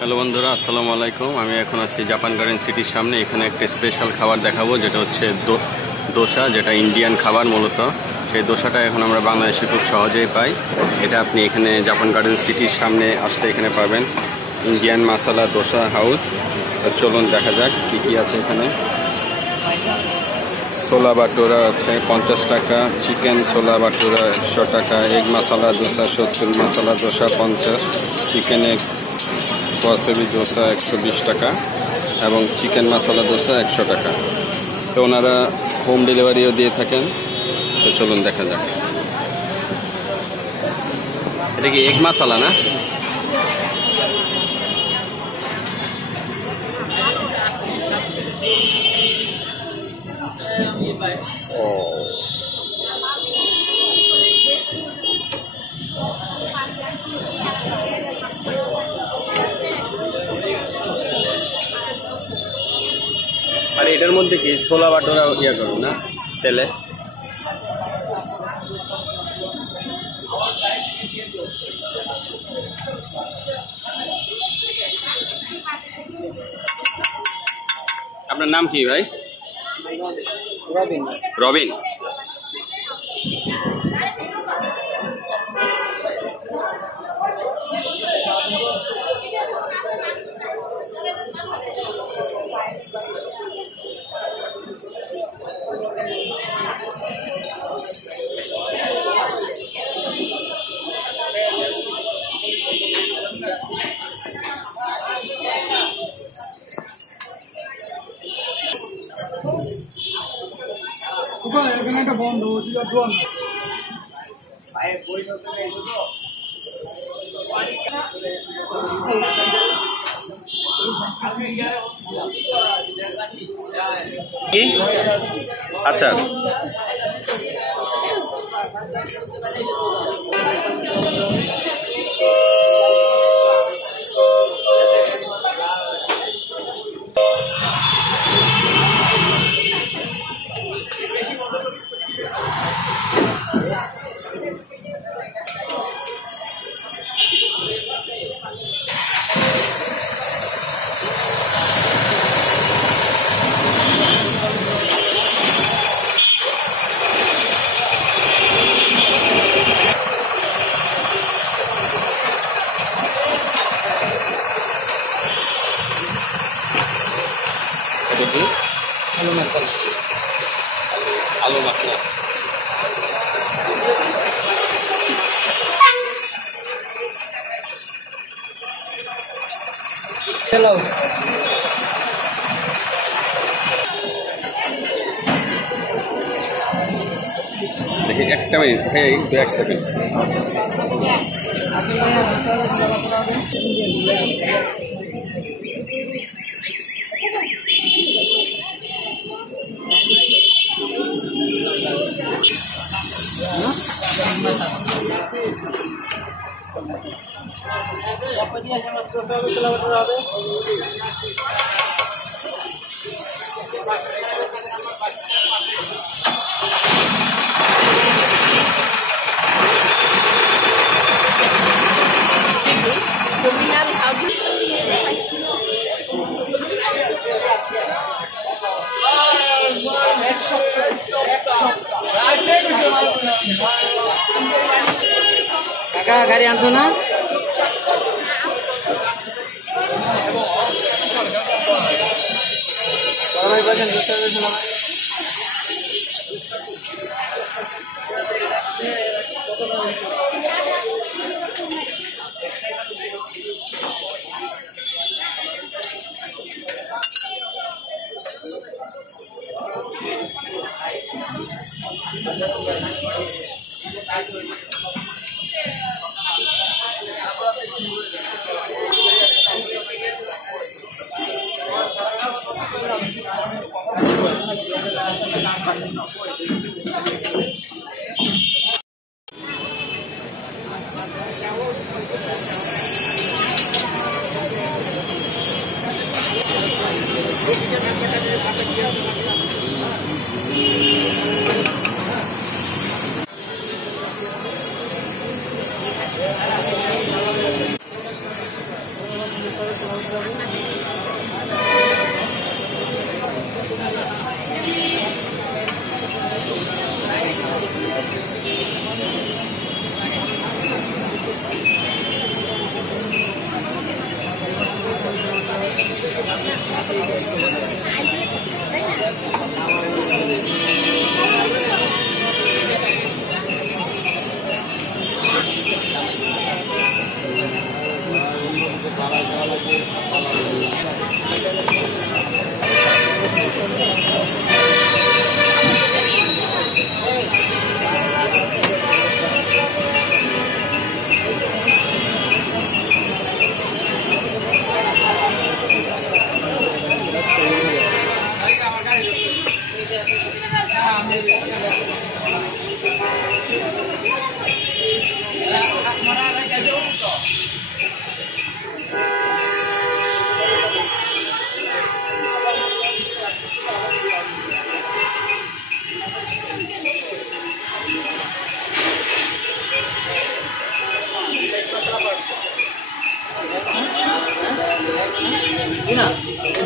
Hello বন্ধুরা, আসসালামু আলাইকুম। আমি এখন আছি জাপান গার্ডেন সিটির সামনে। এখানে একটা স্পেশাল খাবার দেখাবো, যেটা হচ্ছে দোসা, যেটা ইন্ডিয়ান খাবার মূলত। সেই দোসাটা এখন আমরা বাংলাদেশে খুব সহজেই পাই। এটা আপনি এখানে জাপান গার্ডেন সিটির সামনে আসলে এখানে পাবেন ইন্ডিয়ান মাসালা দোসা হাউস। চলুন দেখা যাক কী কী আছে এখানে। ছোলা বাটোরা আছে 50 টাকা, চিকেন ছোলা বাটোরা 100 টাকা, এগ মাসালা দোসা 70, মাসালা dosa 50, chicken egg wasabi dosa 120 টাকা এবং চিকেন মাসালা দোসা 100 টাকা। তো ওনারা হোম ডেলিভারিও দিয়ে থাকেন। তো চলুন দেখা যাক। এটা কি এগ মাসালা না? আর এটার মধ্যে কি ছোলা বাটোরা ইয়া করুন না তেলে? আপনার নাম কি ভাই? রবিন। রবিন। এখানে একটা বন্ধ দোয়ান। আচ্ছা, এটা কি? আলু মশলা। আলু মশলা। হ্যালো। দেখি একটা মিনিট, হ্যাঁ 1 সেকেন্ড। কাকা গাড়ি আনছো না? ভাই বলেন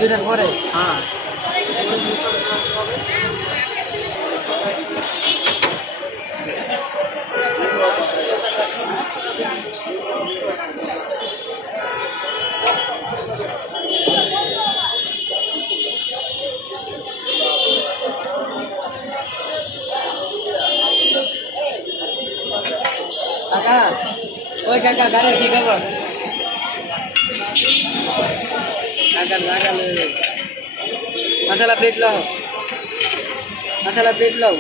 দুটার পরে হ্যাঁ কাকা ওই কাকা গাড়ি কি করবো কাকার জায়গা মশলা প্লেট লো